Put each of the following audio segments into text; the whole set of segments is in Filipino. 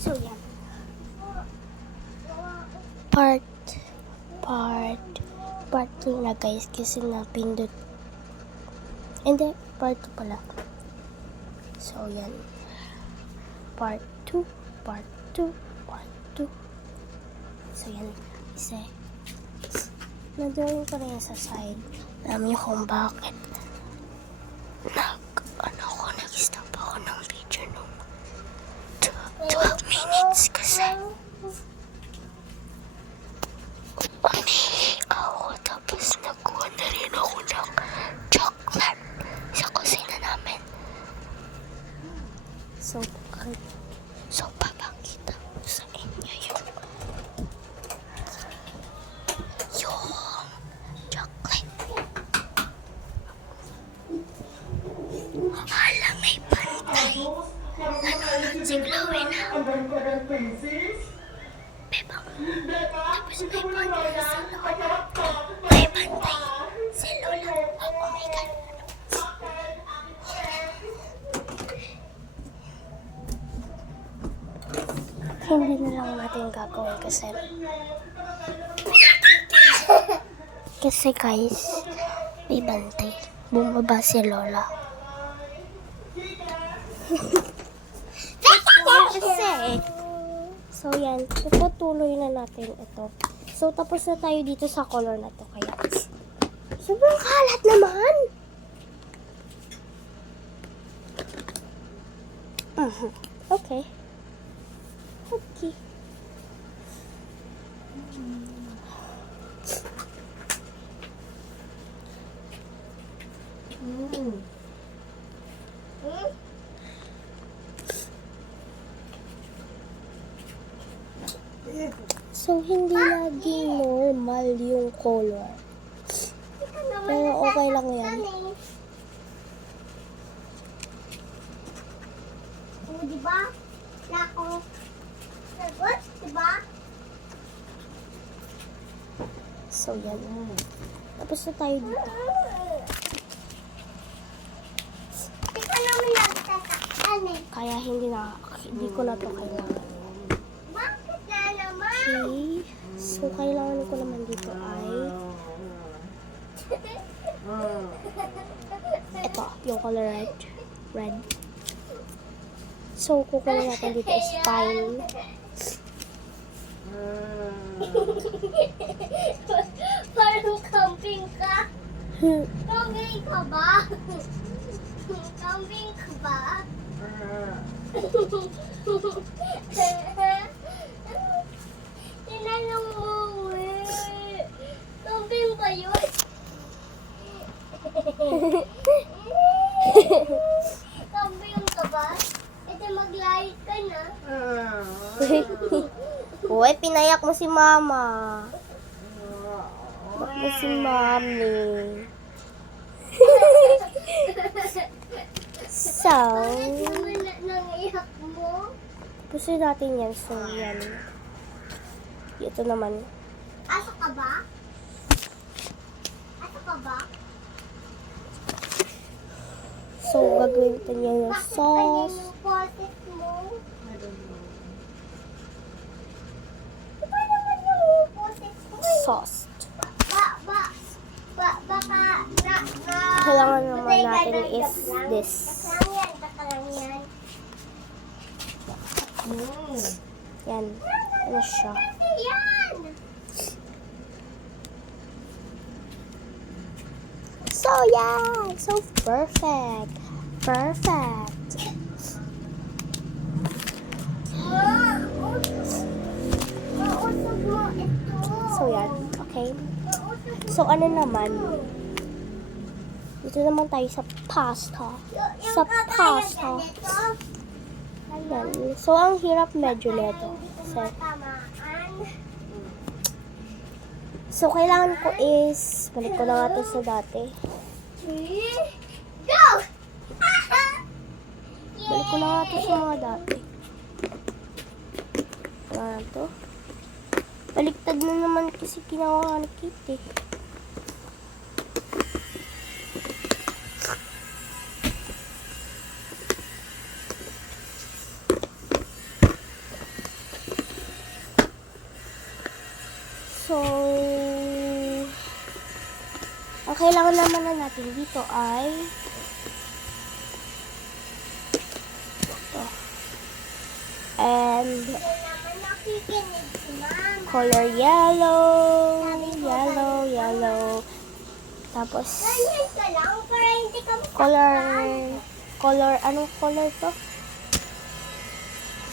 So, yan. Part 2 na guys kasi napindot. Hindi, part 2 pala. So, yan. Part 2. So, yan. Kasi, na-drawing ko na yan sa side. Alam niyo kung bakit. Nag-stop ako ng video nung 12 minutes kasi umihi ako tapos nagkuha na rin ako ng chocolate sa kusina namin. So papakita ko sa inyo yung chocolate. Hala, may pantay. Nanonood si Chloe na. Bebang. Tapos may pantay si Lola. May pantay si Lola. Oh my God. Hindi na lang natin gagawin kasi guys, may bantay. Bumaba si Lola. So yan, itutuloy na natin ito. So tapos na tayo dito sa color na to, kaya sobrang kalat naman. Okay. So, hindi laging normal yung color. Pero okay lang yan. Diba? Nako. Sagot, diba? So, yan. Tapos na tayo dito. Ikaw naman nagtatakpan eh. Kaya hindi ko na to kailangan. Bakit na naman? Okay. So, kailangan ko naman dito ay ito, yung color red. So, kukunin natin dito is spine. Parang camping ka. Camping ka ba? Camping ka ba? Tinanong mo eh. Camping ba yun? Camping ka ba? Ito mag-light ka na. Uy, pinayak mo si mama. Bak mo si mami. So, Nangiyak mo? pusin natin yan. So, yan. Ito naman. Aso ka ba? Aso ka ba? So, gagawin ito niya yung Bakit sauce. ganyan yung poses mo? Diba naman yung poses mo? Sauce. Baka Kailangan naman natin is this. Kakalang yan. Yan. Ano siya? Yan! So, yeah! So, perfect. Perfect. Mausog mo ito. So, yan. Okay. So, ano naman? Dito naman tayo sa pasta. Sa pasta. Yan. So, ang hirap medyo nito. So, kailangan ko is, balik ko na nga ito sa dati. Go! Balik ko na nga ito sa mga dati. Ano to? Baliktad na naman kasi ginawa ni Kitty. kailangan naman na natin dito ay ito. And naman nakikinig si Mama. color yellow. Yellow. Tapos Ganyan ka lang para hindi ka color, anong color to?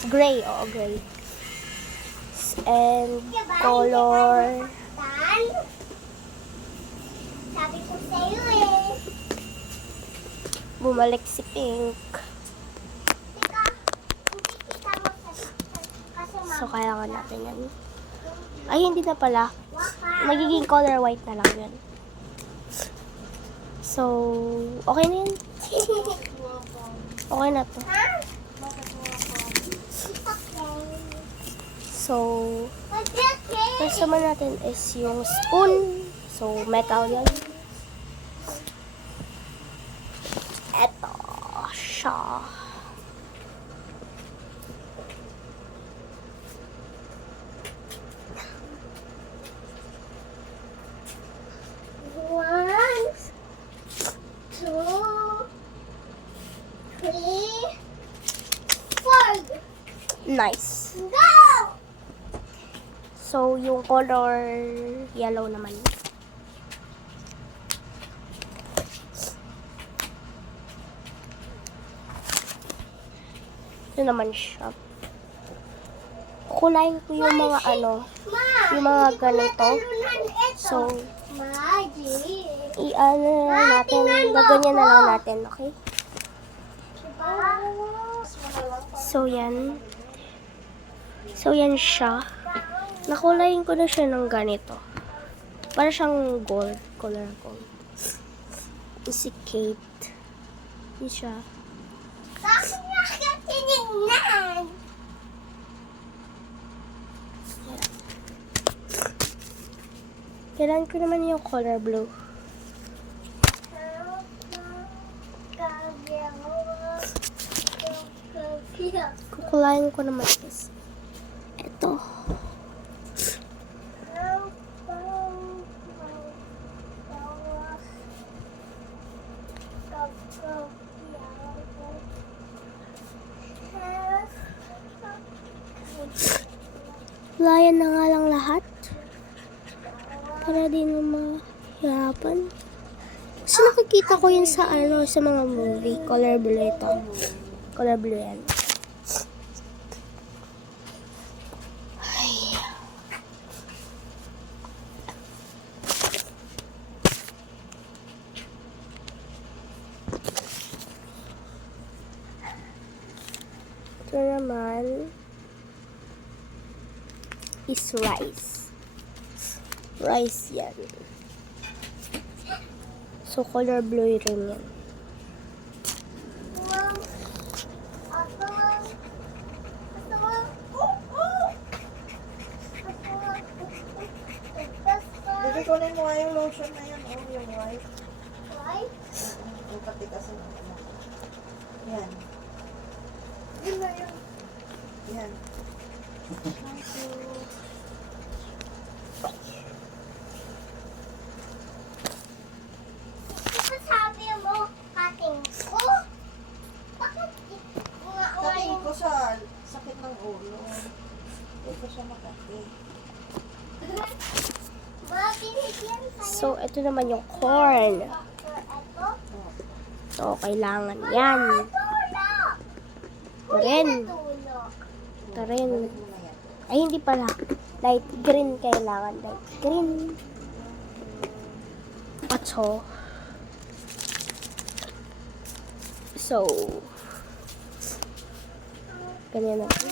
Gray, oo, gray. And color, Tan. Sabi ko sa'yo eh. bumalik si pink. Tika, hindi kita mo sasaktan. Kasi So, Mama, kailangan natin yan. Ay, hindi na pala. waka. Magiging color white na lang yun. So, okay na yun. Okay na to. Ha? So, Okay. first naman natin is yung spoon. So, metal yan. Eto siya. One, two, three, four. Nice. Go! So, yung color yellow naman. Ito naman siya. Kukulayin ko yung mga ano, Ma, yung mga hindi ko ganito. natalunan ito. So, Magic. i-ano na natin, gaganyan na lang natin, okay? Diba? So, yan. So, yan siya. Nakulayin ko na siya ng ganito. Para siyang gold, color gold. Si Kate. Yan siya. Bakit nakatinignan? Kailangan ko naman yung color blue. Kukulayin ko naman is eto. Kulayan na nga lang lahat. Para di na mahirapan. Kasi nakikita ko yun sa ano, sa mga movie. Color blue ito. Color blue yan. Ay. Ito naman is rice. Rice yan. So, color blue rin yan. Dito kunin mo nga yung lotion na yan, oh, yung white. Yung patikasan mo. Yan. Yun na yun. Yan. Sabi mo, kating ko? Bakit Kating ko sa sakit ng ulo. Hindi ko siya makati. Mabinigyan sa'yo. So, ito naman yung corn. Ito? So, kailangan yan. Tulog! Ito rin. Tulog. Ito rin. Muna yan. Ay, hindi pala. Light green kailangan. Light green. Ito. So, ganyan natin.